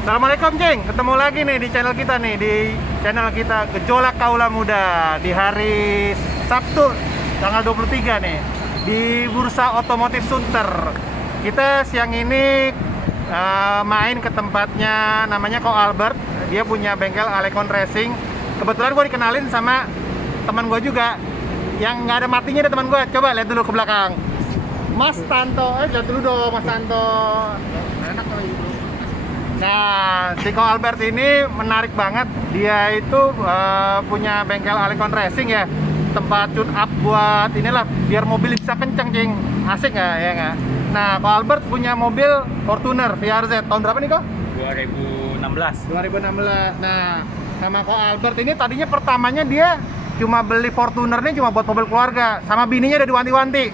Assalamualaikum Cing, ketemu lagi nih di channel kita nih, di channel kita Gejolak Kaula Muda di hari Sabtu tanggal 23 nih di Bursa Otomotif Sunter. Kita siang ini main ke tempatnya namanya Ko Albert. Dia punya bengkel Alekon Racing. Kebetulan gue dikenalin sama teman gue juga yang nggak ada matinya, ada teman gue. Coba lihat dulu ke belakang, Mas Tanto. Lihat dulu dong Mas Tanto. Enak kalau gitu. Nah, si Ko Albert ini menarik banget. Dia itu punya bengkel Alekon Racing ya, tempat tune up buat inilah biar mobil bisa kenceng, Cing. Asik nggak ya nggak? Nah, Ko Albert punya mobil Fortuner VRZ tahun berapa nih, Ko? 2016. 2016. Nah, sama Ko Albert ini tadinya pertamanya dia cuma beli Fortuner nih cuma buat mobil keluarga. Sama bininya udah diwanti-wanti,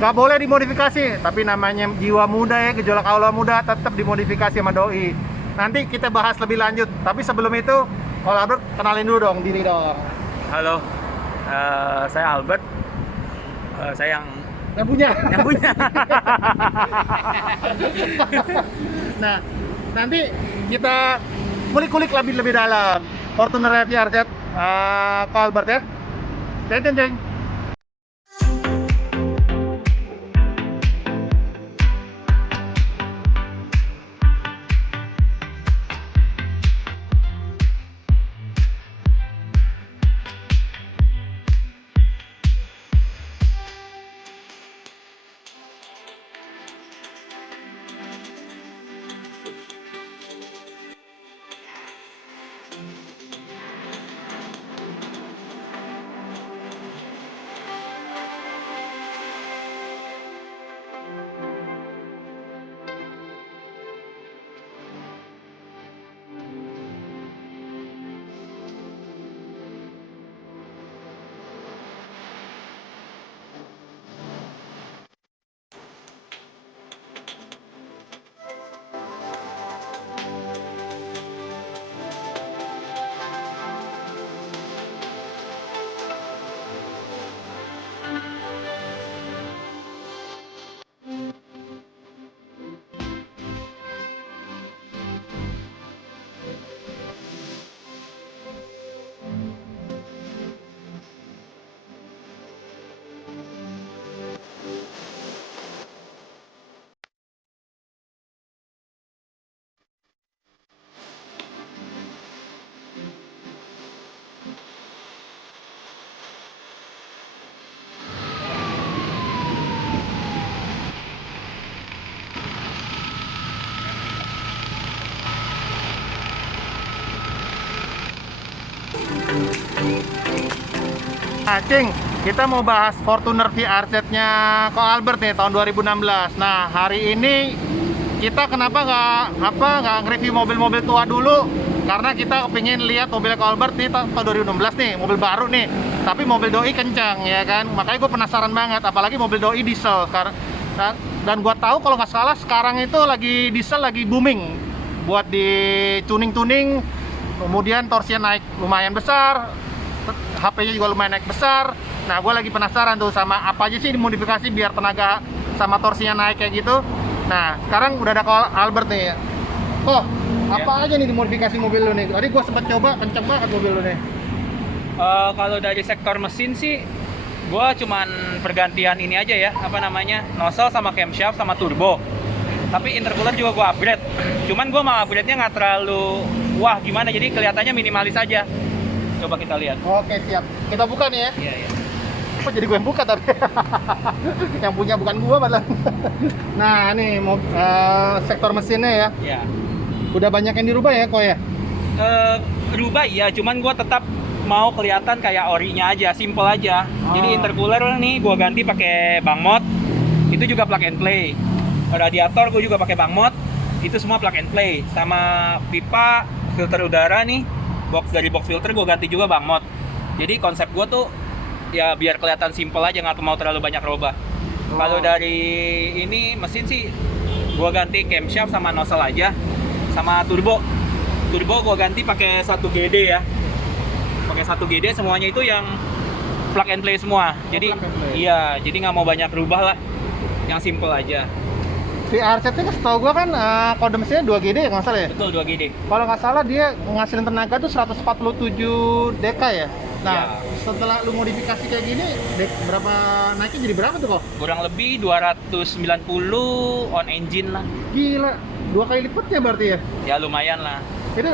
nggak boleh dimodifikasi, tapi namanya jiwa muda ya, gejolak kaula muda, tetap dimodifikasi sama doi. Nanti kita bahas lebih lanjut, tapi sebelum itu Ko Albert kenalin dulu dong diri dong. Halo, saya Albert. Saya Yang punya. yang punya. Nah, nanti kita kulik-kulik lebih dalam Fortuner VRZ Ko Albert ya. Ceng. Nah, Cing, kita mau bahas Fortuner VRZ-nya Ko Albert nih tahun 2016. Nah, hari ini kita kenapa nggak nge-review mobil-mobil tua dulu? Karena kita kepingin lihat mobil Ko Albert nih tahun 2016 nih, mobil baru nih. Tapi mobil doi kencang ya kan. Makanya gue penasaran banget, apalagi mobil doi diesel. Dan gue tahu kalau nggak salah sekarang itu lagi diesel lagi booming buat di tuning-tuning. Kemudian torsinya naik lumayan besar, HP-nya juga lumayan naik besar. Nah, gue lagi penasaran tuh sama apa aja sih dimodifikasi biar tenaga sama torsinya naik kayak gitu. Nah, sekarang udah ada Ko Albert nih ya. Kok, apa aja nih dimodifikasi mobil lu nih? Tadi gue sempet coba, kenceng banget mobil lu nih. Kalau dari sektor mesin sih, gue cuman pergantian ini aja ya, apa namanya, nozzle sama camshaft sama turbo. Tapi intercooler juga gue upgrade. Cuman gue mau upgrade-nya nggak terlalu wah gimana, jadi kelihatannya minimalis aja. Coba kita lihat. Oke, siap. Kita buka nih ya. Iya. Kok jadi gue yang buka tapi? Yang punya bukan gue padahal. Nah, nih sektor mesinnya ya. Iya. Udah banyak yang dirubah ya, Ko ya? Rubah ya, cuman gue tetap mau kelihatan kayak orinya aja, simple aja. Jadi intercooler nih gue ganti pakai bang mod. Itu juga plug and play. Radiator gue juga pakai bang mod. Itu semua plug and play. Sama pipa filter udara nih, dari box filter gue ganti juga bang mod. Jadi konsep gue tuh ya biar kelihatan simple aja, nggak mau terlalu banyak rubah. Kalau dari ini mesin sih gue ganti camshaft sama nozzle aja, sama turbo gue ganti pakai 1 GD ya, pakai 1 GD semuanya itu yang plug and play semua. Jadi iya, jadi nggak mau banyak rubah lah, yang simple aja. VRZ itu setahu gua kan kode mesinnya 2GD ya kalau nggak salah ya. Betul 2GD. Kalau nggak salah dia ngasilin tenaga tuh 147 dk ya. Nah, setelah lu modifikasi kayak gini, berapa naiknya jadi berapa tuh kok? Kurang lebih 290 on engine lah. Gila, 2 kali lipatnya berarti ya? Ya lumayan lah. Itu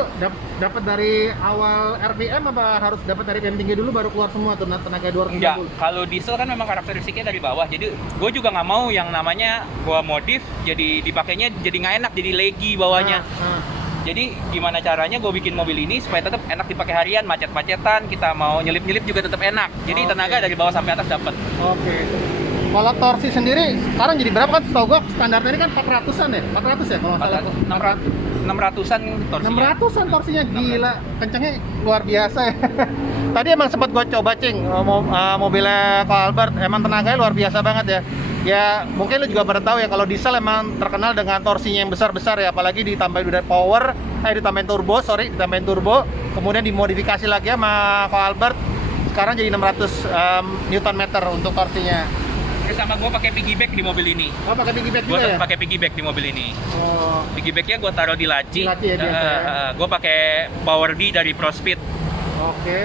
dapat dari awal RPM apa harus dapat dari RPM tinggi dulu baru keluar semua tuh tenaga 290? Enggak, kalau diesel kan memang karakteristiknya dari bawah. Jadi gue juga nggak mau yang namanya gue modif jadi dipakainya jadi nggak enak, jadi laggy bawahnya. Jadi gimana caranya gue bikin mobil ini supaya tetap enak dipakai harian, macet-macetan, kita mau nyelip-nyelip juga tetap enak. Jadi tenaga dari bawah sampai atas dapat. Oke. Kalau torsi sendiri sekarang jadi berapa kan? Setahu gua standarnya ini kan 400-an ya? 400 ya kalau nggak salah. 600-an torsinya. 600-an torsinya, gila. Kencangnya luar biasa ya. Tadi emang sempat gua coba, Cing, mobilnya Ko Albert, emang tenaganya luar biasa banget ya. Ya mungkin lu juga pada tahu ya kalau diesel emang terkenal dengan torsinya yang besar-besar ya, apalagi ditambahin udah power, ditambahin turbo, kemudian dimodifikasi lagi sama Ko Albert. Sekarang jadi 600 Newton meter untuk torsinya. Terus sama gue pakai piggyback di mobil ini. Oh, pakai piggyback Gue juga ya? pakai piggyback di mobil ini. Oh, Piggybacknya gue taruh di laci. Di laci ya, biasa ya? Gue pakai Power D dari ProSpeed. oke.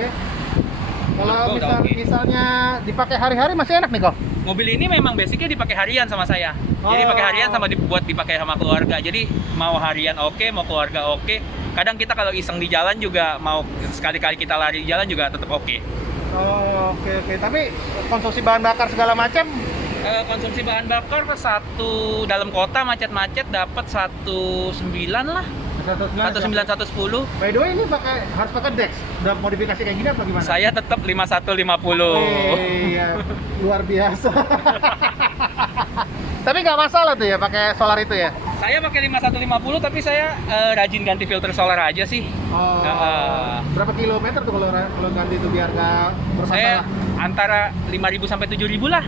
Kalau Menurut gua udah oke. misalnya dipakai hari-hari masih enak nih kok? Mobil ini memang basicnya dipakai harian sama saya. Jadi Oh. pakai harian sama buat dipakai sama keluarga. Jadi mau harian oke, mau keluarga oke. Kadang kita kalau iseng di jalan juga mau sekali-kali kita lari di jalan juga tetap oke. Oh, oke. Tapi konsumsi bahan bakar segala macam Konsumsi bahan bakar satu dalam kota macet-macet dapat 19 lah. 19 110. By the way ini harus pakai Dex. Udah modifikasi kayak gini apa gimana? Saya tetap 5150. Iya, luar biasa. Tapi nggak masalah tuh ya pakai solar itu ya? Saya pakai 5150 tapi saya rajin ganti filter solar aja sih. Oh, berapa kilometer tuh kalau ganti itu biar nggak Saya bermasalah? antara 5.000 sampai 7.000 lah.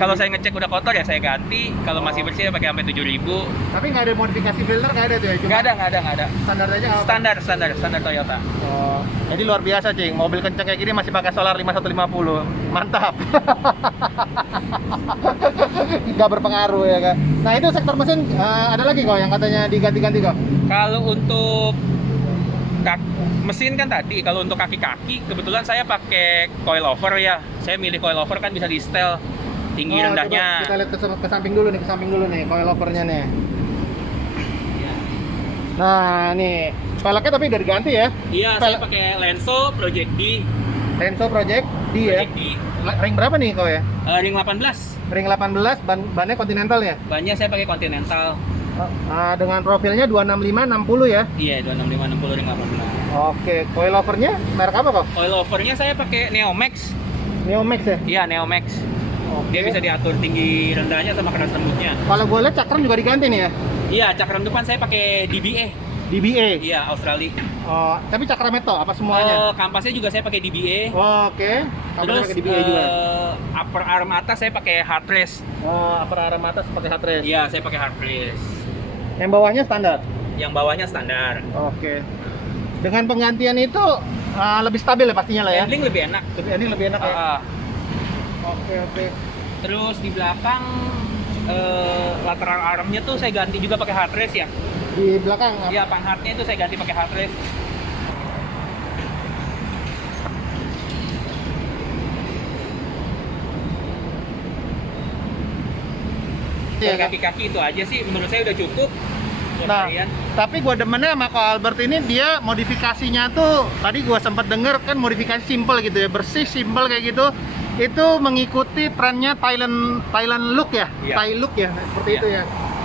Kalau saya ngecek udah kotor ya saya ganti. Kalau masih bersih ya pakai sampai 7.000. Tapi nggak ada modifikasi filter nggak ada tuh ya? Cuma Nggak ada. standar aja apa? Standar Toyota. Oh, jadi luar biasa, Cing. Mobil kencang kayak gini masih pakai solar 5150. Mantap. Nggak berpengaruh ya, Kak. Nah, itu sektor mesin ada lagi kok yang katanya diganti-ganti kok. Kalau untuk mesin kan tadi, kalau untuk kaki-kaki kebetulan saya pakai coilover ya. Saya milih coilover kan bisa di setel tinggi rendahnya. Coba kita lihat ke samping dulu nih, coilovernya nih. Nah, nih. Velgnya tapi udah diganti ya. Iya, saya pakai Lenso Project D. Lenso Project D ya. Project D. Ring berapa nih kau ya? Ring 18. Ring 18, bannya Continental ya? Bannya saya pakai Continental. Dengan profilnya 265/60 ya? Iya, 265/60 ring 18. Oke, coilovernya merek apa kok? Coilovernya saya pakai Neomax. Neomax ya? Iya, Neomax. Oke. Dia bisa diatur tinggi rendahnya sama keras lembutnya. Kalau gue lihat cakram juga diganti nih ya? Iya, cakram depan saya pakai DBA. DBA? Iya, Australia. Oh, tapi cakramnya toh apa semuanya? Kampasnya juga saya pakai DBA. Oke. Kampasnya Terus pakai DBA juga? upper arm atas saya pakai hard race. Oh, upper arm atas pakai hard race. Iya, saya pakai hard race. Yang bawahnya standar? Yang bawahnya standar. Oke. Dengan penggantian itu lebih stabil ya pastinya lah ya? Handling lebih enak. Ini lebih enak ya? Oke. Terus di belakang lateral armnya tuh saya ganti juga pakai hard race ya. Di belakang? Iya, panhardnya itu saya ganti pakai hard race. Iya, kan? Kaki-kaki itu aja sih menurut saya udah cukup. buat Nah, harian. tapi gue demennya sama Ko Albert ini dia modifikasinya tuh tadi gue sempat denger kan modifikasi simple gitu ya, bersih simple kayak gitu. Itu mengikuti trennya Thailand look ya, Iya. Thai look ya, seperti Iya. itu ya.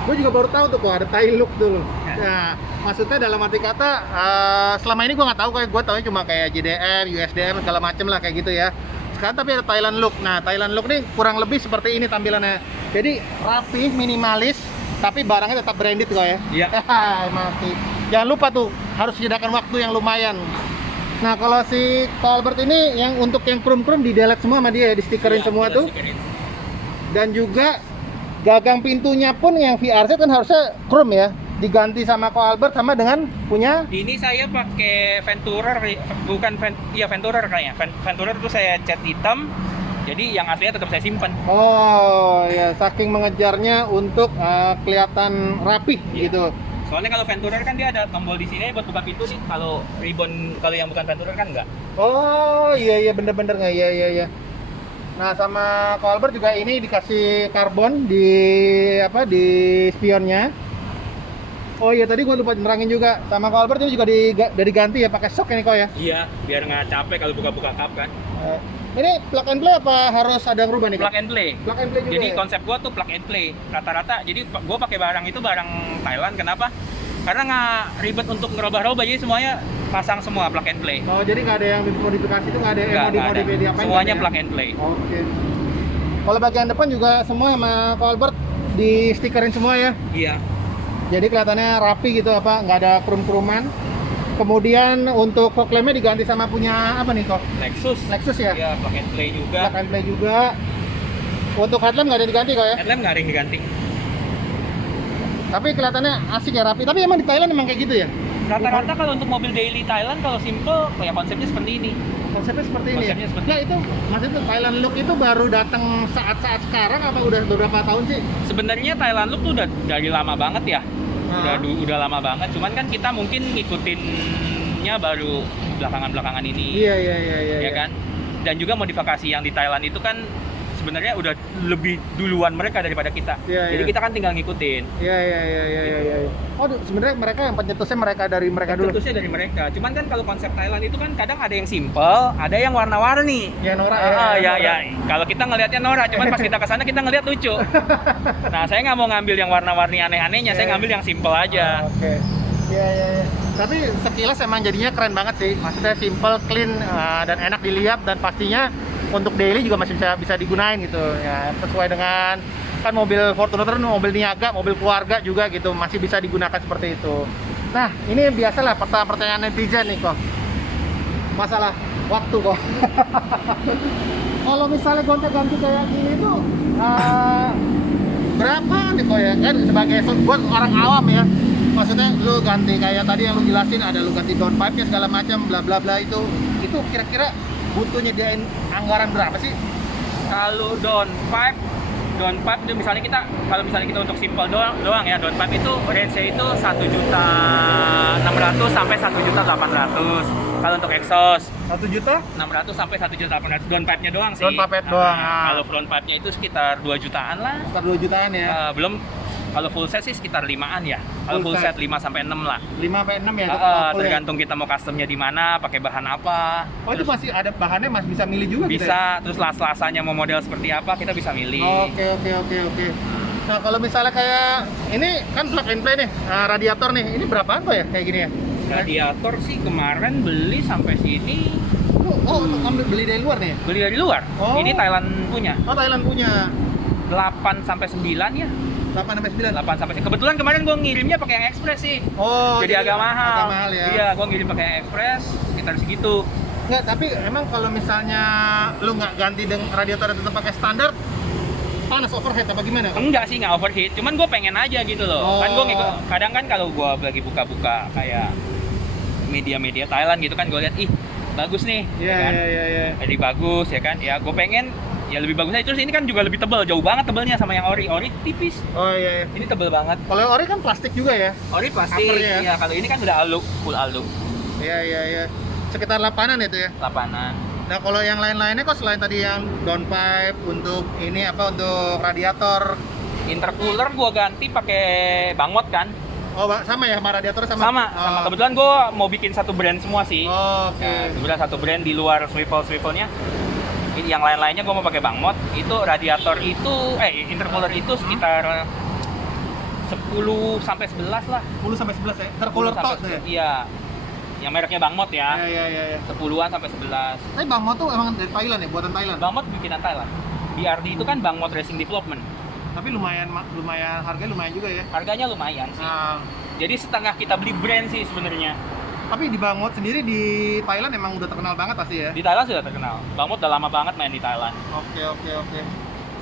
Gue juga baru tahu tuh kok ada Thai look dulu. Ya. Nah, maksudnya dalam arti kata selama ini gue nggak tahu, kayak gue tahu cuma kayak JDM, USDM segala macem lah kayak gitu ya. Sekarang tapi ada Thailand look. Nah, Thailand look nih kurang lebih seperti ini tampilannya. Jadi rapi, minimalis, tapi barangnya tetap branded kok ya. Iya. Mati. Jangan lupa tuh harus sediakan waktu yang lumayan. Nah, kalau si Ko Albert ini yang untuk yang krum-krum di delete semua sama dia ya, di stikerin Iya, semua kita tuh. stikerin. Dan juga gagang pintunya pun yang VRZ kan harusnya krum ya. Diganti sama Ko Albert sama dengan punya Ini saya pakai Venturer, bukan Venturer kayaknya. Venturer itu saya cat hitam. Jadi yang aslinya tetap saya simpen. Oh ya, saking mengejarnya untuk kelihatan rapih Iya. gitu. Soalnya kalau Venturer kan dia ada tombol di sini buat buka pintu nih. Kalau Ribbon, kalau yang bukan Venturer kan enggak. Oh iya bener-bener nggak, iya. Nah sama Colbert juga ini dikasih karbon di di spionnya. Oh iya, tadi gua lupa nerangin juga, sama Colbert ini juga udah diganti ya pakai shock ini kok ya. Iya, biar nggak capek kalau buka-buka kap kan. Ini plug and play apa harus ada yang berubah nih? Plug and play. Plug and play juga. Jadi ya? konsep gua tuh plug and play. Rata-rata jadi gua pakai barang itu barang Thailand. Kenapa? Karena nggak ribet untuk ngerubah-rubah, jadi semuanya pasang semua plug and play. Oh, jadi nggak ada yang modifikasi itu, nggak ada yang Nggak ada. modif diapain? Semuanya kan ya? plug and play. Oke. Kalau bagian depan juga semua sama Colbert di stikerin semua ya. Iya. Jadi kelihatannya rapi gitu, nggak ada krum-kruman. Kemudian untuk fog lampnya diganti sama punya apa nih kok? Lexus ya? Iya, plug and play juga. Plug and play juga. Untuk headlamp nggak ada diganti kok ya? Headlamp nggak ada yang diganti. Tapi kelihatannya asik ya, rapi. Tapi emang di Thailand emang kayak gitu ya? Rata-rata kalau untuk mobil daily Thailand kalau simple kayak konsepnya seperti ini. Konsepnya seperti ini Konsepnya ya? seperti Nah itu, maksudnya Thailand look itu baru datang saat-saat sekarang apa udah beberapa tahun sih? Sebenarnya Thailand look tuh udah dari lama banget ya. Ah. Udah lama banget. Cuman kan kita mungkin ngikutinnya baru belakangan-belakangan ini. Iya. Ya kan? Dan juga modifikasi yang di Thailand itu kan sebenarnya udah lebih duluan mereka daripada kita. Iya, Jadi iya. kita kan tinggal ngikutin. Iya. Oh, sebenarnya mereka yang pencetusnya dari mereka dulu. Tentusnya dari mereka. Cuman kan kalau konsep Thailand itu kan kadang ada yang simple, ada yang warna-warni. Ya Nora Ya. Kalau kita ngelihatnya Nora, cuman pas kita kesana kita ngelihat lucu. Nah, saya nggak mau ngambil yang warna-warni aneh-anehnya, saya ngambil yang simple aja. Oke. Iya. Tapi sekilas emang jadinya keren banget sih. Maksudnya simple, clean, dan enak dilihat, dan pastinya untuk daily juga masih bisa digunain gitu. Ya, sesuai dengan kan mobil Fortuner, mobil niaga, mobil keluarga juga gitu, masih bisa digunakan seperti itu. Nah, ini biasalah pertanyaan netizen nih kok. Masalah waktu kok. Kalau misalnya gonta-ganti kayak gini tuh berapa nih kok ya? Kan sebagai buat orang awam ya. Maksudnya lu ganti kayak tadi yang lu jelasin, ada lu ganti downpipe-nya segala macam bla bla bla, itu kira-kira butuh nyediain anggaran berapa sih? Kalau downpipe itu misalnya kita untuk simple doang ya, downpipe itu range-nya itu 1.600.000 sampai 1.800.000. Kalau untuk exhaust 1.600.000 sampai 1.800.000 downpipe-nya doang sih. Downpipe doang. Kalau front pipe-nya itu sekitar 2 jutaan lah. sekitar 2 jutaan ya. Belum kalau full set sih sekitar 5-an ya. Kalau full set 5 sampai 6 lah. 5 sampai 6 ya. Tergantung kita mau customnya di mana, pakai bahan apa. Oh, itu masih ada bahannya, masih bisa milih juga gitu ya? Bisa, terus las-lasannya mau model seperti apa, kita bisa milih. Oke. Nah, kalau misalnya kayak ini kan plug and play nih, radiator nih, ini berapaan kok ya kayak gini ya? Radiator sih kemarin beli sampai sini. Oh, untuk beli dari luar nih? Beli dari luar. Oh. Ini Thailand punya. Oh, Thailand punya. 8 sampai 9 ya. 8 sampai 9. 8 sampai 9. Kebetulan kemarin gua ngirimnya pakai yang express sih. Oh, jadi agak mahal. Agak mahal ya. Iya, gua ngirim pakai yang express sekitar segitu. Enggak, tapi emang kalau misalnya lu nggak ganti dengan radiator tetap pakai standar, panas overheat apa gimana? Enggak sih, nggak overheat. Cuman gue pengen aja gitu loh. Oh. Kan gue ngikut. Kadang kan kalau gue lagi buka-buka kayak media-media Thailand gitu kan, gue lihat bagus nih. Iya. Ya kan? Jadi bagus ya kan. Ya gue pengen ya lebih bagusnya. Terus ini kan juga lebih tebal, jauh banget tebalnya sama yang ori. Ori tipis. Oh iya. Ini tebal banget. Kalau ori kan plastik juga ya? Ori plastik. Covernya ya? Iya, kalau ini kan udah alu, full alu. Iya. Sekitar 8-an itu ya? 8-an. Nah, kalau yang lain-lainnya kok selain tadi yang downpipe, untuk ini apa, untuk radiator? Intercooler gua ganti pakai Bangmot kan. Oh, sama ya sama radiator sama? Sama. Kebetulan gua mau bikin satu brand semua sih. Oke. Nah, kebetulan satu brand di luar swivel-swivelnya. Ini yang lain-lainnya gua mau pakai Bangmot. Itu radiator itu intercooler itu sekitar 10 sampai 11 lah. 10 sampai 11 ya? Intercooler 10 sampai tok tuh ya? 11. Iya. Yang mereknya Bangmot ya. Iya. 10-an sampai 11. Tapi Bang Mo tuh emang dari Thailand ya, buatan Thailand? Bangmot bikinan Thailand. BRD itu kan Bangmot Racing Development. Tapi lumayan harganya lumayan juga ya. Harganya lumayan sih. Nah, Jadi setengah kita beli brand sih sebenarnya. tapi di Bang Mo sendiri di Thailand emang udah terkenal banget pasti ya? Di Thailand sudah terkenal. Bangmot udah lama banget main di Thailand. Oke.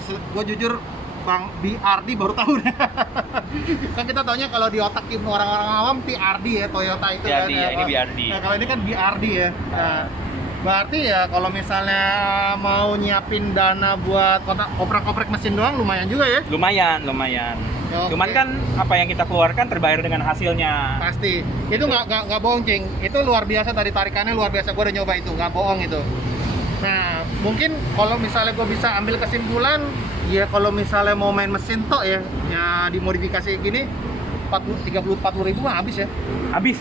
Gue jujur Bang BRD baru tahu deh. Kan kita taunya kalau di otak orang-orang awam PRD ya, Toyota itu BRD kan. ya, ini BRD. Nah, kalau ini kan BRD ya. Nah, Berarti ya kalau misalnya mau nyiapin dana buat oprek-oprek mesin doang lumayan juga ya? Lumayan. Oke. Cuman kan apa yang kita keluarkan terbayar dengan hasilnya. Pasti. Itu nggak bohong, Cing. Itu luar biasa tadi, tarikannya luar biasa. Gue udah nyoba itu, nggak bohong itu. Nah, mungkin kalau misalnya gue bisa ambil kesimpulan, ya kalau misalnya mau main mesin tok ya dimodifikasi gini, 30-40 ribu mah habis ya. Habis.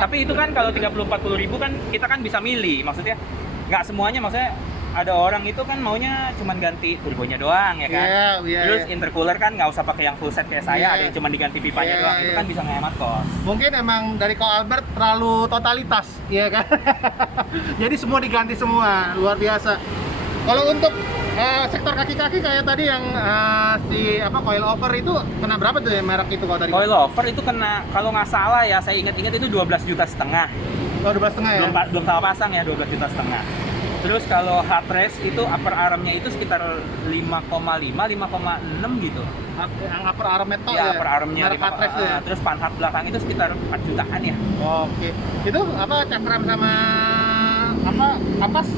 Tapi itu kan kalau 30-40 ribu kan kita kan bisa milih, maksudnya nggak semuanya, maksudnya ada orang itu kan maunya cuman ganti turbonya doang ya kan. Iya, Terus iya. intercooler kan nggak usah pakai yang full set kayak saya, Iya. ada yang cuma diganti pipanya Iya, doang, itu iya. kan bisa ngehemat kos. Mungkin emang dari Ko Albert terlalu totalitas, iya kan? Jadi semua diganti semua, luar biasa. Kalau untuk sektor kaki-kaki kayak tadi yang si coil over itu kena berapa tuh ya merek itu kalau tadi? Coil over itu kena, kalau nggak salah ya, saya ingat-ingat itu 12,5 juta. Oh, 12,5 ya? Belum salah pasang ya, 12,5 juta. Terus kalau heartrest itu upper armnya itu sekitar 5,5, 5,6 gitu. Yang upper arm metal Ya, upper armnya merek Heartrest tuh ya? terus pantat belakang itu sekitar 4 jutaan ya. Oke. Itu cakram sama ampas?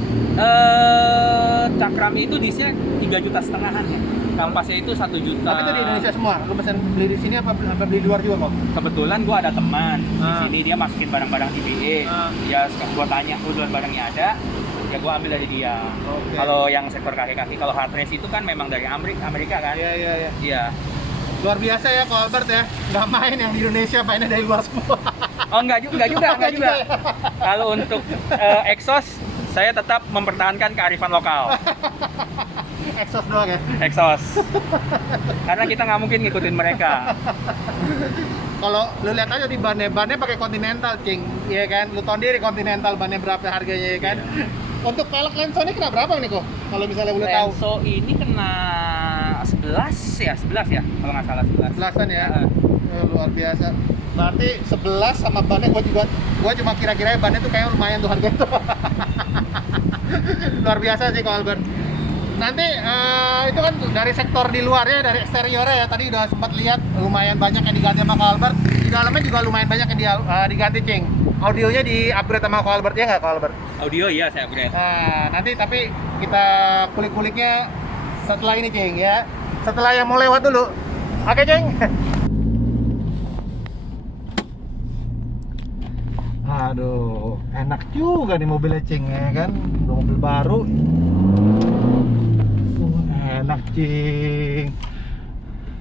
Cakram itu disnya 3,5 juta ya. Kampasnya itu 1 juta. Tapi itu di Indonesia semua. Lu pesen beli di sini apa beli di luar juga kok? Kebetulan gua ada teman di Ah. sini, dia masukin barang-barang DBE. Ah. Ya gua tanya kebetulan barangnya ada, ya gua ambil dari dia. Oke. Kalau yang sektor kaki-kaki, kalau heartrest itu kan memang dari Amerika kan. Iya. Iya. Luar biasa ya Ko Albert ya. Nggak main yang di Indonesia, mainnya dari luar semua. Oh enggak juga. Enggak juga ya? Kalau untuk exhaust, saya tetap mempertahankan kearifan lokal. Exhaust doang ya. Exhaust. Karena kita nggak mungkin ngikutin mereka. Kalau lu lihat aja di bannya pakai Continental, Cing. Iya kan? Lu tahu diri Continental bannya berapa harganya ya kan? Untuk pelek lensa ini kena berapa nih kok? Kalau misalnya boleh tahu. Lenso ini kena 11 ya, kalau nggak salah 11. Belasan ya. Heeh. Luar biasa. Berarti 11 sama bannya gua cuma kira-kira bannya tuh kayak lumayan tuh harganya tuh. Luar biasa sih kalau Albert. Nanti itu kan dari sektor di luarnya, dari eksteriornya ya, tadi udah sempat lihat lumayan banyak yang diganti sama Ko Albert. Di dalamnya juga lumayan banyak yang diganti, Cing. Audionya di-upgrade sama Ko Albert ya nggak, Ko Albert? Audio iya saya upgrade. Nah, nanti tapi kita kulik-kuliknya setelah ini, Cing ya. Setelah yang mau lewat dulu. Oke, Cing. Aduh, enak juga nih mobilnya, Cing ya kan? Udah mobil baru. Enak, Cing.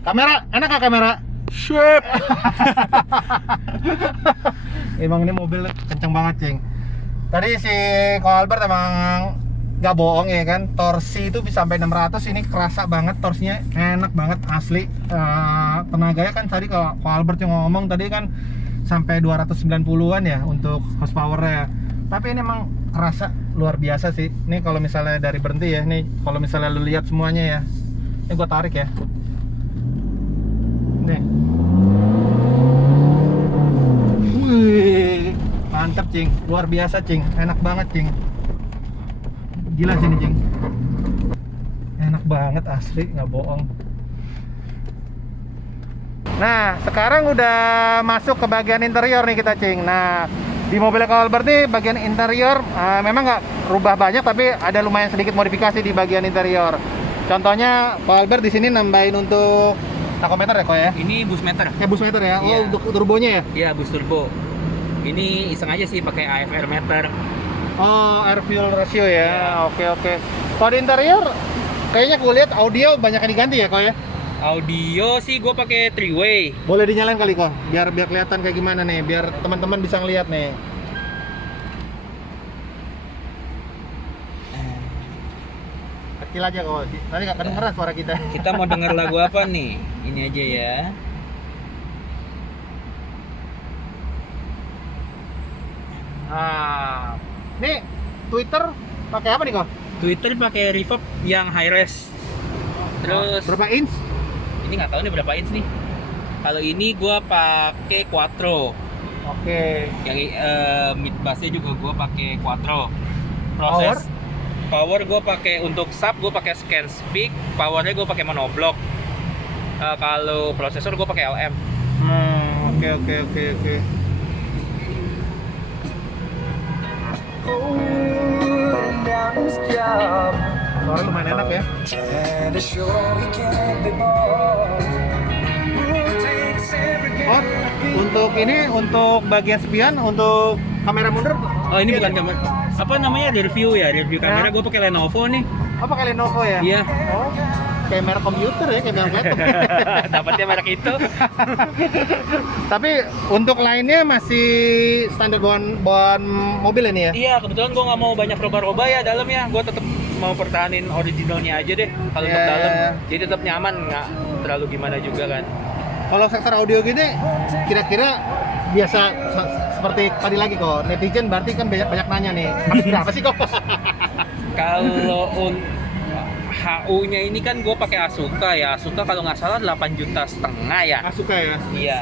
Kamera, enak gak kamera? Sip. Emang ini mobil kenceng banget, Cing. Tadi si Ko Albert emang gak bohong ya kan, torsi itu bisa sampai 600. Ini kerasa banget torsinya, enak banget asli. Tenaganya kan tadi kalau Ko Albert yang ngomong tadi kan sampai 290-an ya untuk horsepower-nya. Tapi ini emang kerasa luar biasa sih. Ini kalau misalnya dari berhenti ya, nih kalau misalnya lu lihat semuanya ya. Ini gua tarik ya. Nih. Wih, mantap, Cing. Luar biasa, Cing. Enak banget, Cing. Gila sini, Cing. Enak banget asli, nggak bohong. Nah, sekarang udah masuk ke bagian interior nih kita, Cing. Nah, di mobil Ko Albert nih bagian interior memang nggak rubah banyak, tapi ada lumayan sedikit modifikasi di bagian interior. Contohnya Ko Albert di sini nambahin untuk tachometer ya, Ko ya? Ini boost meter. Ya, boost meter ya. Iya. Oh, untuk turbonya ya? Iya, boost turbo. Ini iseng aja sih pakai AFR meter. Oh, air fuel ratio ya. Oke. Kalau di interior kayaknya gue lihat audio banyak yang diganti ya, Ko ya? Audio sih gue pakai 3-way. Boleh dinyalain kali, Ko? Biar kelihatan kayak gimana nih, biar teman-teman bisa ngeliat nih. Kecil aja, Ko. Nanti nggak kedengeran suara kita. Kita mau denger lagu apa nih? Ini aja ya. Nah, nih Twitter pakai apa nih, Ko? Twitter pakai reverb yang high res. Terus Berapa inch? ini nggak tahu nih berapa inch nih. Kalau ini gua pakai quattro. Oke. Yang mid bassnya juga gua pakai quattro. Proses power gua pakai untuk sub gua pakai scan speak, powernya gua pakai monoblock. Kalau prosesor gua pakai LM. Oke. Suara lumayan enak ya. Oh, untuk ini, untuk bagian spion, untuk kamera mundur. Oh ini bukan kamera. Apa namanya, review ya, review kamera. Ya. Gue pakai Lenovo nih. Oh, pakai Lenovo ya? Iya. Oh, kayak merek komputer ya, kayak merek laptop. Dapatnya merek itu. Tapi untuk lainnya masih standar bawaan mobil ini ya? Iya, kebetulan gue nggak mau banyak roba-roba ya dalamnya. Gue tetap mau pertahanin originalnya aja deh kalau untuk Iya, dalam. iya. Jadi tetap nyaman, nggak terlalu gimana juga kan. Kalau sektor audio gini, kira-kira biasa seperti tadi lagi kok, netizen berarti kan banyak nanya nih, habis berapa sih kok? Kalau HU-nya ini kan gue pakai Asuka ya. Asuka kalau nggak salah 8,5 juta ya. Asuka ya? Iya.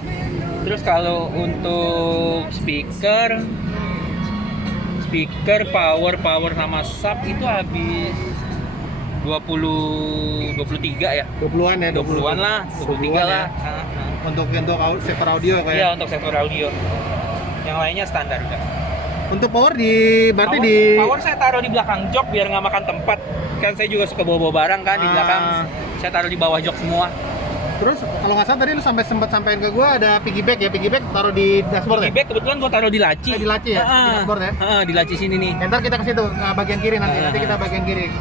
Terus kalau untuk speaker power sama sub itu habis 23 ya. 20-an ya? 20-an lah, 23 lah. Ya? Untuk sektor audio kayak? Iya, untuk sektor audio. Yang lainnya standar udah. Untuk power berarti Power saya taruh di belakang jok biar nggak makan tempat. Kan saya juga suka bawa barang kan di belakang. Saya taruh di bawah jok semua. Terus kalau nggak salah tadi lu sempat sampein ke gua ada piggyback ya, piggyback taruh di dashboard ya? Piggyback kebetulan gua taruh di laci. Di laci ya? Di dashboard ya? Di laci sini nih. Ntar kita ke situ, bagian kiri nanti kita bagian kiri.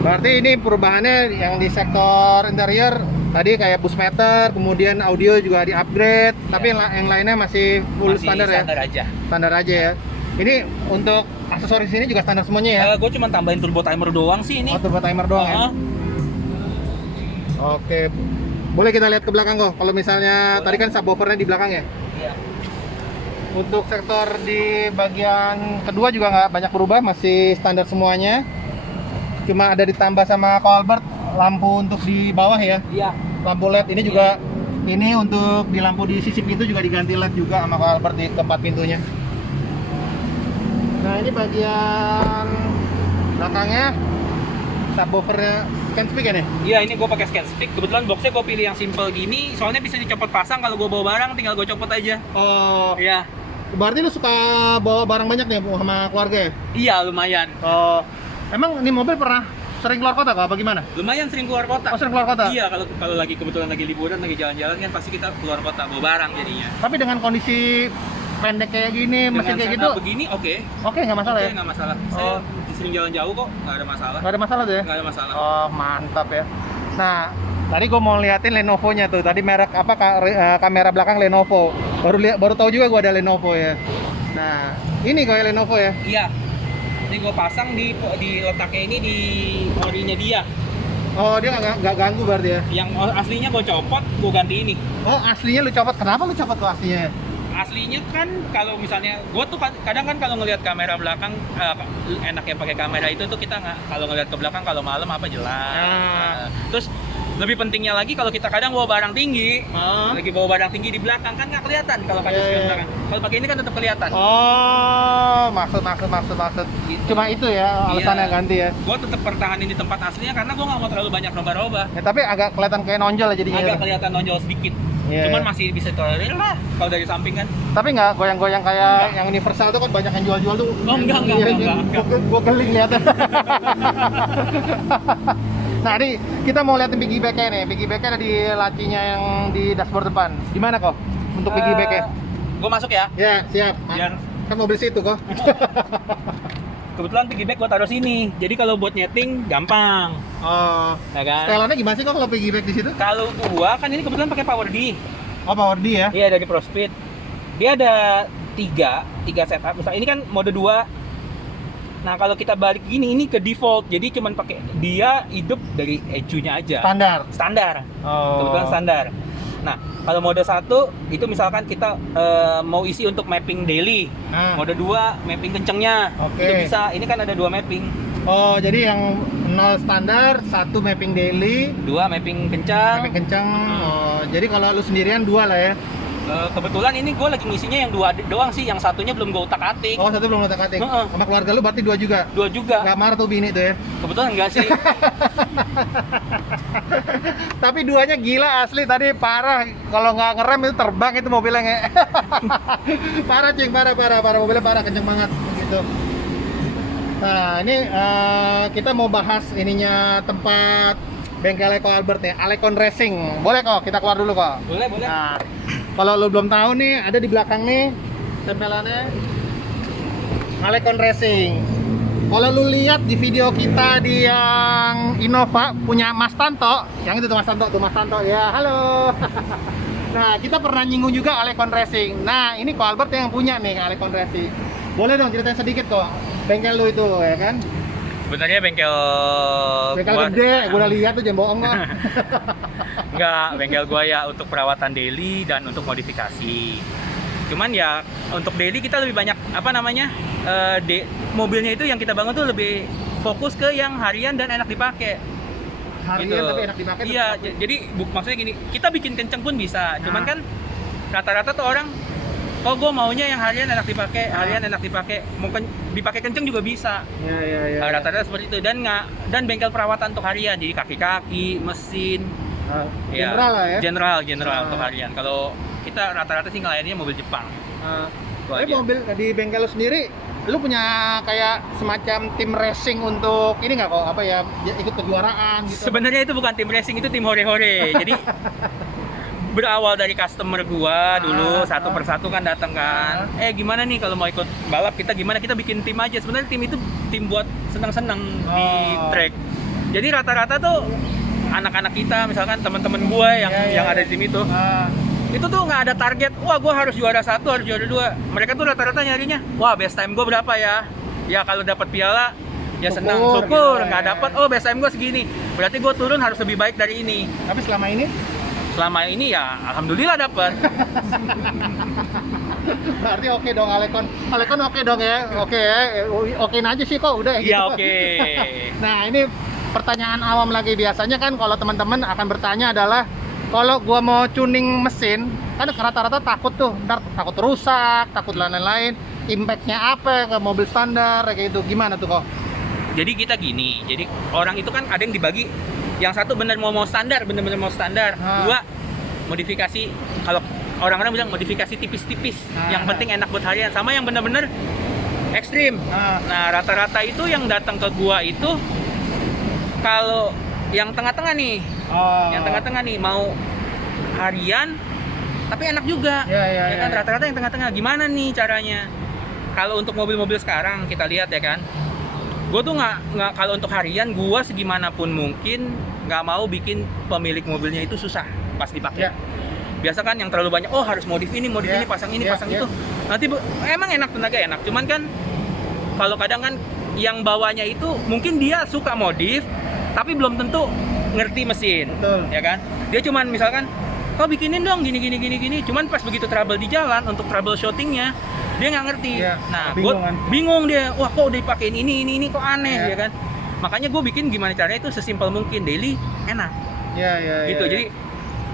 Berarti ini perubahannya yang di sektor interior tadi kayak bus meter, kemudian audio juga di upgrade, tapi yang lainnya masih full Masih standar ya? aja. Standar aja ya. Ini untuk aksesoris ini juga standar semuanya ya? Gue cuma tambahin turbo timer doang sih ini. Oh, turbo timer doang ya? Oke, boleh kita lihat ke belakang kok. Kalau misalnya tadi kan subwoofernya di belakang ya? Iya. Untuk sektor di bagian kedua juga nggak banyak berubah, masih standar semuanya. Cuma ada ditambah sama Colbert lampu untuk di bawah ya. Iya. Lampu LED ini juga ini untuk di lampu di sisi pintu juga diganti LED juga sama Colbert di tempat pintunya. Nah ini bagian belakangnya subwoofernya scan speak ya nih? Iya, ini gue pakai scan stick. Kebetulan boxnya gue pilih yang simple gini, soalnya bisa dicopot pasang. Kalau gue bawa barang tinggal gue copot aja. Oh, Iya. berarti lu suka bawa barang banyak nih sama keluarga ya? Iya, lumayan. Oh, emang ini mobil pernah sering keluar kota kok apa gimana? Lumayan sering keluar kota. Oh, sering keluar kota? Iya, kalau lagi kebetulan lagi liburan, lagi jalan-jalan kan pasti kita keluar kota bawa barang jadinya. Tapi dengan kondisi pendek kayak gini, mesin kayak gitu, begini oke. oke nggak masalah ya? Nggak masalah. Oh. Saya sering jalan jauh kok, nggak ada masalah. Nggak ada masalah tuh ya? Nggak ada masalah. Oh, mantap ya. Nah, tadi gue mau liatin Lenovo-nya tuh. Tadi merek apa kamera belakang Lenovo. Baru tahu juga gue ada Lenovo ya. Nah, ini kayak Lenovo ya. Iya. Ini gue pasang di letaknya ini di orinya dia. Oh, dia nggak ganggu berarti ya? Yang aslinya gue copot, gue ganti ini. Oh, aslinya lu copot. Kenapa lu copot tuh aslinya? Aslinya kan kalau misalnya gue tuh kadang kan kalau ngelihat kamera belakang enaknya pakai kamera itu tuh kita nggak kalau ngelihat ke belakang kalau malam apa jelas. Terus lebih pentingnya lagi kalau kita kadang bawa barang tinggi, lagi bawa barang tinggi di belakang kan nggak kelihatan kalau kaca spion belakang. Kalau pakai ini kan tetap kelihatan. Oh, maksud. Gitu. Cuma itu ya alasannya ganti ya. Gue tetap pertahanin di tempat aslinya karena gue nggak mau terlalu banyak roba-roba. Ya, tapi agak kelihatan kayak nonjol ya jadinya. Agak kelihatan nonjol sedikit. Iya. Cuman masih bisa tolerir lah kalau dari samping kan. Tapi nggak goyang-goyang kayak yang universal tuh kan banyak yang jual-jual tuh. Oh, enggak. Gua geling lihatnya. Nah, ini kita mau liatin piggyback-nya nih. Piggyback-nya ada di lacinya yang di dashboard depan. Gimana kok untuk piggyback-nya? Gue masuk ya. Ya, siap. Biar Kan mobil situ kok. kebetulan piggyback gue taruh sini. Jadi kalau buat nyeting gampang. Oh. Ya kan? Setelannya gimana sih kok kalau piggyback di situ? Kalau gua kan ini kebetulan pakai Power D. Oh, Power D ya? Iya, dari ProSpeed. Dia ada tiga setup. Misal ini kan mode 2. Nah, kalau kita balik ini ke default. Jadi cuman pakai dia hidup dari ECU-nya aja. Standar. Oh. Kebetulan standar. Nah, kalau mode 1 itu misalkan kita mau isi untuk mapping daily. Mode 2 mapping kencengnya. Oke. Itu bisa. Ini kan ada 2 mapping. Oh, jadi yang 0 standar, 1 mapping daily, 2 mapping kencang. mapping kencang. Oh, jadi kalau lu sendirian 2 lah ya. Kebetulan ini gue lagi ngisinya yang 2 doang sih, yang satunya belum gue utak-atik. Oh, 1 belum otak-atik. Heeh. Sama keluarga lu berarti 2 juga. 2 juga. Nggak marah tuh bini tuh ya. Kebetulan enggak sih. Tapi 2-nya gila asli tadi parah. Kalau nggak ngerem itu terbang itu mobilnya. Parah cing, parah. Mobilnya parah, kenceng banget. gitu. Nah, ini kita mau bahas ininya tempat bengkel Eko Albert nih, Alekon Racing. Boleh kok, kita keluar dulu kok. Boleh. Nah, kalau lu belum tahu nih, ada di belakang nih tempelannya Alekon Racing. Kalau lu lihat di video kita di yang Innova punya Mas Tanto, yang itu tuh Mas Tanto ya, halo. Nah, kita pernah nyinggung juga Alekon Racing. Nah, ini Ko Albert yang punya nih Alekon Racing. Boleh dong ceritain sedikit kok bengkel lu itu ya kan? Sebenarnya bengkel Gede, gue udah lihat tuh, jangan bohong kok. Enggak, bengkel gua ya untuk perawatan daily dan untuk modifikasi. Cuman ya untuk daily kita lebih banyak mobilnya itu yang kita bangun tuh lebih fokus ke yang harian dan enak dipakai. Harian Gitu. tapi enak dipakai. Iya, jadi maksudnya gini, kita bikin kenceng pun bisa. Cuman kan rata-rata tuh orang, oh gue maunya yang harian enak dipakai, mau dipakai kenceng juga bisa. Iya. Rata-rata seperti itu, dan bengkel perawatan untuk harian, jadi kaki-kaki, mesin. Ya, General lah ya. General untuk harian. Kalau kita rata-rata sih ngelayaninnya mobil Jepang. Itu Tapi aja. mobil di bengkel lu sendiri, lu punya kayak semacam tim racing untuk ini nggak kok apa ya ikut kejuaraan gitu? Sebenarnya itu bukan tim racing, itu tim hore-hore. Jadi berawal dari customer gua dulu satu persatu kan datang kan. Gimana nih kalau mau ikut balap kita gimana? Kita bikin tim aja. Sebenarnya tim itu tim buat senang-senang di track. Jadi rata-rata tuh anak-anak kita, misalkan teman-teman gua yang ada di tim itu tuh nggak ada target. Wah, gua harus juara 1, harus juara 2. Mereka tuh rata-rata nyarinya, wah best time gua berapa ya? Ya kalau dapat piala ya senang, syukur. Gitu, Nggak dapat, oh best time gua segini. Berarti gua turun harus lebih baik dari ini. Tapi selama ini Ya alhamdulillah dapat. berarti oke dong Alekon oke dong ya, okein aja sih kok udah gitu. Iya, oke. Nah, ini pertanyaan awam lagi. Biasanya kan kalau teman-teman akan bertanya adalah kalau gua mau tuning mesin, kan rata-rata takut tuh, ntar takut rusak, takut lain-lain, impactnya apa ke mobil standar kayak gitu, gimana tuh kok? Jadi kita gini, jadi orang itu kan ada yang dibagi, yang satu bener-bener mau standar, dua modifikasi, kalau orang-orang bilang modifikasi tipis-tipis, yang penting enak buat harian, sama yang bener-bener ekstrim. Nah, rata-rata itu yang datang ke gua itu kalau yang tengah-tengah nih, mau harian tapi enak juga. Ya kan, rata-rata yang tengah-tengah. Gimana nih caranya? Kalau untuk mobil-mobil sekarang kita lihat ya kan, gue tuh nggak kalau untuk harian gue segimanapun mungkin nggak mau bikin pemilik mobilnya itu susah pas dipakai. Biasa kan yang terlalu banyak, harus modif ini, pasang ini, pasang itu. Nanti emang enak, tenaga enak. Cuman kan kalau kadang kan yang bawanya itu mungkin dia suka modif, tapi belum tentu ngerti mesin. Betul. Ya kan? Dia cuman misalkan, kau bikinin dong gini. Cuman pas begitu trouble di jalan untuk troubleshootingnya dia nggak ngerti. Nah, bingung dia. Wah, kok udah dipakein ini kok aneh, ya kan? Makanya gue bikin gimana caranya itu sesimpel mungkin, daily enak. Gitu. Jadi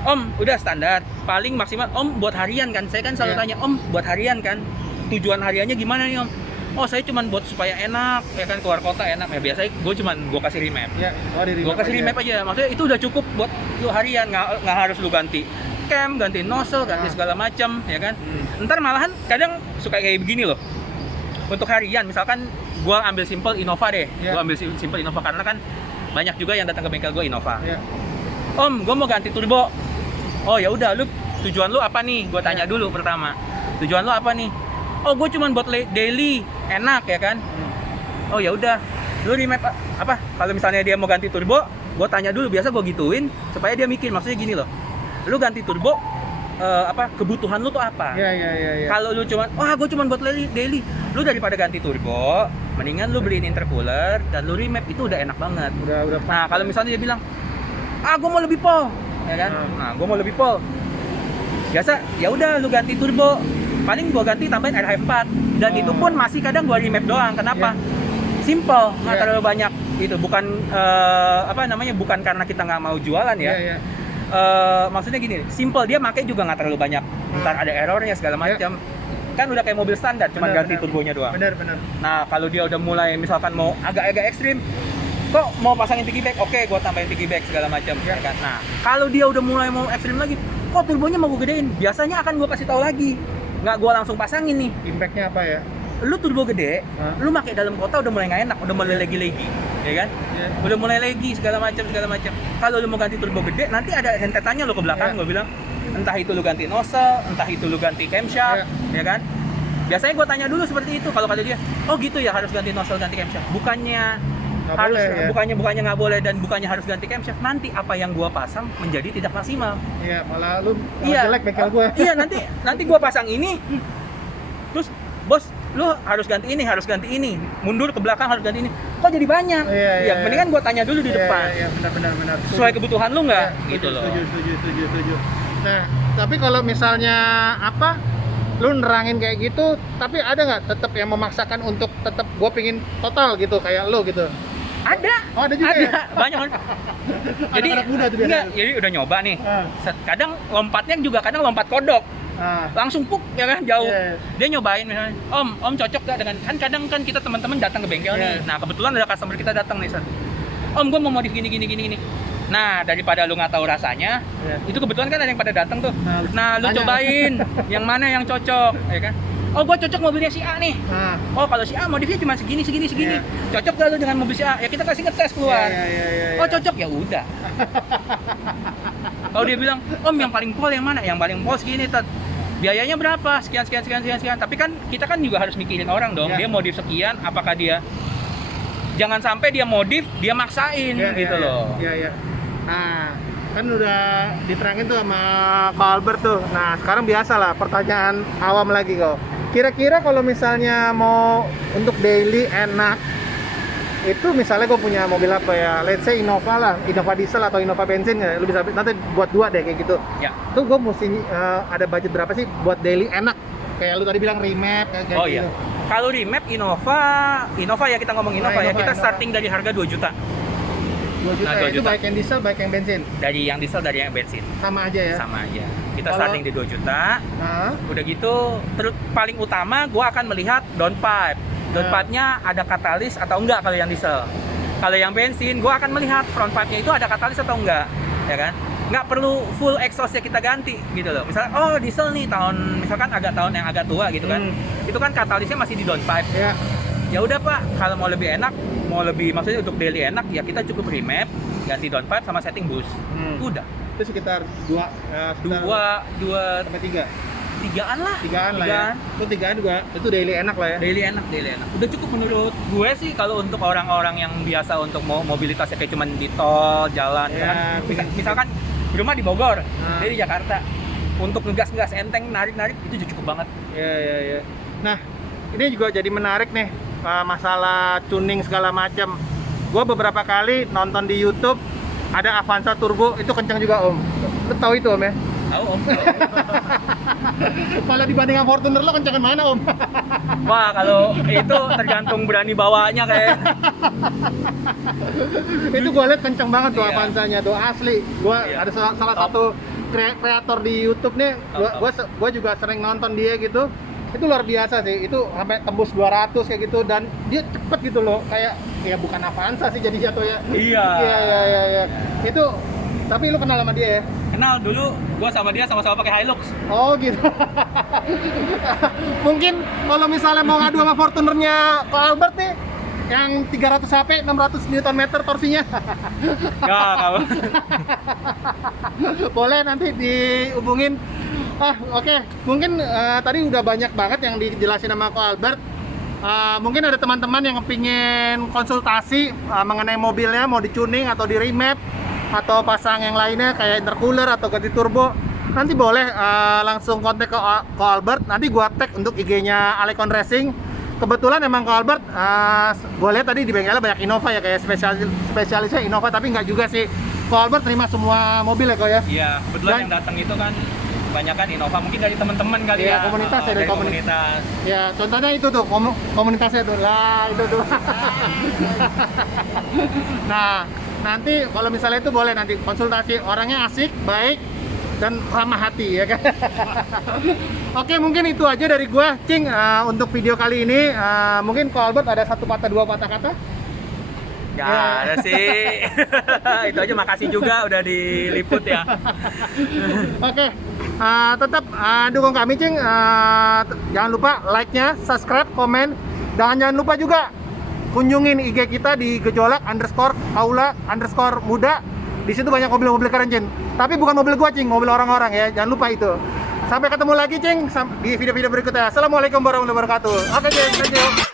Om udah standar, paling maksimal Om buat harian kan. Saya kan selalu tanya, Om buat harian kan? Tujuan hariannya gimana nih Om? Oh, saya cuma buat supaya enak, ya kan, keluar kota enak. Ya biasanya gue kasih remap. Gue kasih remap aja. Maksudnya itu udah cukup buat lu harian, nggak harus lu ganti cam, ganti nozzle, ganti segala macam, ya kan. Ntar malahan kadang suka kayak begini loh. Untuk harian, misalkan gue ambil simple Innova deh. Gue ambil simple Innova karena kan banyak juga yang datang ke bengkel gue Innova. Om, gue mau ganti turbo. Oh ya udah, lu tujuan lu apa nih? Gue tanya dulu pertama. Tujuan lu apa nih? Oh, gue cuma buat daily, enak ya kan. Oh ya udah, lu remap apa? Kalau misalnya dia mau ganti turbo, gue tanya dulu, biasa gue gituin supaya dia mikir. Maksudnya gini loh, lu ganti turbo, kebutuhan lu tuh apa? Kalau lu cuma, gue cuma buat daily, lu daripada ganti turbo, mendingan lu beliin intercooler dan lu remap, itu udah enak banget. Udah. Nah, kalau misalnya dia bilang, gue mau lebih pol, ya kan? Nah, gue mau lebih pol. Biasa, ya udah lu ganti turbo. Paling gua ganti tambahin RH4 dan itu pun masih kadang gua remap doang. Kenapa? Simple, nggak terlalu banyak. Itu bukan bukan karena kita nggak mau jualan ya. Maksudnya gini, simple, dia pakai juga nggak terlalu banyak. Ntar ada errornya segala macam. Kan udah kayak mobil standar, cuma ganti turbonya doang. Benar. Nah, kalau dia udah mulai misalkan mau agak-agak ekstrim, kok mau pasangin piggyback, oke, gua tambahin piggyback segala macam. Ya kan? Nah, kalau dia udah mulai mau ekstrim lagi, kok turbonya mau gue gedein, biasanya akan gua kasih tahu lagi. Nggak gua langsung pasangin nih. Impactnya apa ya? lu turbo gede, Hah? lu pakai dalam kota udah mulai nggak enak, udah mulai lagi-lagi, ya kan? Iya. Udah mulai lagi segala macam. Kalau lu mau ganti turbo gede, nanti ada rentetannya lo ke belakang, Iya. gue bilang. Entah itu lu ganti nozzle, entah itu lu ganti camshaft, ya kan? Biasanya gue tanya dulu seperti itu. Kalau kata dia, oh gitu ya harus ganti nozzle, ganti camshaft. Bukannya Nggak harus, boleh, ya? bukannya nggak boleh dan bukannya harus ganti camshaft. Nanti apa yang gua pasang menjadi tidak maksimal. Iya, malah lu Iya. jelek bengkel gua. Iya, nanti gua pasang ini, terus bos lu harus ganti ini, mundur ke belakang harus ganti ini. Kok jadi banyak? Iya, iya, Mendingan gua tanya dulu di Iya, depan. Iya, benar. Sesuai kebutuhan lu nggak? Iya, Gitu loh. Setuju. Nah, tapi kalau misalnya apa? Lu nerangin kayak gitu, tapi ada nggak tetap yang memaksakan untuk tetap gua pingin total gitu kayak lu gitu? Ada. Oh, ada juga ya? Banyak kan. Jadi Anak-anak muda tuh biasanya. enggak, jadi udah nyoba nih. Ah. Kadang lompatnya juga kadang lompat kodok. Ah. Langsung puk ya kan jauh. Iya. Dia nyobain misalnya, Om cocok gak dengan, kan kadang kan kita teman-teman datang ke bengkel nih. Iya. Nah, kebetulan ada customer kita datang nih, satu. Om, gue mau modif gini. Nah, daripada lu nggak tahu rasanya, Iya. itu kebetulan kan ada yang pada datang tuh. Nah, lu tanya. cobain yang mana yang cocok, ya kan? Oh, gue cocok mobilnya si A nih. Ah. Oh, kalau si A modifnya cuma segini. Iya. Cocok gak lu dengan mobil si A? Ya kita kasih ngetes keluar. Iya. Oh, cocok ya udah. Kalau dia bilang, Om yang paling pol yang mana? Yang paling pol segini, Tat. Biayanya berapa? Sekian. Tapi kan kita kan juga harus mikirin orang dong. Iya. Dia modif sekian, apakah dia jangan sampai dia modif, dia maksain gitu loh. Iya. Nah, kan udah diterangin tuh sama Pak Albert tuh. Nah, sekarang biasa lah pertanyaan awam lagi kok. Kira-kira kalau misalnya mau untuk daily enak, itu misalnya gue punya mobil apa ya, let's say Innova lah, Innova diesel atau Innova bensin ya, lu bisa nanti buat dua deh kayak gitu. Ya. Tuh gue mesti ada budget berapa sih buat daily enak? Kayak lu tadi bilang remap kayak Oh gitu. iya. Kalau remap Innova ya, kita ngomong Innova ya. Kita Innova. starting dari harga 2 juta. 2 juta, Nah, 2 ya, itu juta. baik yang diesel, baik yang bensin. Dari yang diesel, dari yang bensin. Sama aja ya. Sama aja. Kita Kalau- starting di 2 juta. Nah, Udah gitu, paling utama gua akan melihat downpipe. Downpipe-nya ada katalis atau enggak kalau yang diesel. Kalau yang bensin, gua akan melihat front pipe-nya itu ada katalis atau enggak, ya kan? Nggak perlu full exhaust-nya kita ganti gitu loh. Misalnya, oh diesel nih misalkan tahun yang agak tua gitu kan. Itu kan katalisnya masih di downpipe. ya. Ya udah Pak, kalau mau lebih enak, maksudnya untuk daily enak ya kita cukup remap, ganti downpipe sama setting boost. Udah. Itu sekitar dua sampai tigaan lah. tigaan lah ya. Itu tigaan juga itu daily enak lah ya. Daily enak. Udah cukup menurut gue sih kalau untuk orang-orang yang biasa untuk mobilitasnya kayak cuman di tol, jalan, Ya, kan. Misalkan rumah di Bogor, Nah. dari Jakarta. Untuk ngegas enteng, narik itu udah cukup banget. Ya. Nah, ini juga jadi menarik nih masalah tuning segala macam. Gua beberapa kali nonton di YouTube ada Avanza Turbo itu kencang juga Om. Lu tahu itu Om ya? Tahu Om. Kalau dibanding sama Fortuner lo kencangan mana Om? Wah, kalau itu tergantung berani bawanya kayak. Itu gua lihat kencang banget tuh Iya. Avanzanya tuh asli. Gua Iya. ada salah Top. satu kreator di YouTube nih, gua juga sering nonton dia gitu. Itu luar biasa sih, itu sampai tembus 200 kayak gitu dan dia cepet gitu loh, kayak ya bukan Avanza sih jadi jatuh ya. Iya. Iya. Itu tapi lu kenal sama dia ya? Kenal dulu, gua sama dia sama-sama pakai Hilux. Oh gitu. Mungkin kalau misalnya mau ngadu sama Fortunernya Pak Albert nih yang 300 HP, 600 Nm torsinya. Enggak, kamu. Boleh nanti dihubungin. Oke. Mungkin tadi udah banyak banget yang dijelasin sama Ko Albert. Mungkin ada teman-teman yang kepingin konsultasi mengenai mobilnya, mau di-tuning atau di remap atau pasang yang lainnya kayak intercooler atau ganti turbo. Nanti boleh langsung kontak ke Ko Albert. Nanti gua tag untuk IG-nya Alecon Racing. Kebetulan emang Ko Albert, gue lihat tadi di bengkelnya banyak Innova ya, kayak spesialisnya Innova, tapi nggak juga sih. Ko Albert terima semua mobil ya Ko ya? Iya, kebetulan Dan- yang datang itu kan kebanyakan Innova, mungkin dari teman-teman kali Iya, ya. komunitas ya, dari komunitas. Ya, contohnya itu tuh komunitasnya tuh. Lah, itu tuh. Nah, nanti kalau misalnya itu boleh nanti konsultasi, orangnya asik, baik dan ramah hati ya kan. Oke, mungkin itu aja dari gua, Cing, untuk video kali ini. Mungkin Ko Albert ada satu patah dua patah kata. Nggak ada sih. Itu aja, makasih juga udah diliput ya. Oke, tetap dukung kami, Cing. Jangan lupa like-nya, subscribe, komen, dan jangan lupa juga kunjungin IG kita di gejolak_kaula_muda. Di situ banyak mobil-mobil keren, Cing. Tapi bukan mobil gua, Cing, mobil orang-orang ya. Jangan lupa itu. Sampai ketemu lagi, Cing, di video-video berikutnya. Assalamualaikum warahmatullahi wabarakatuh. Oke, Cing, thank you.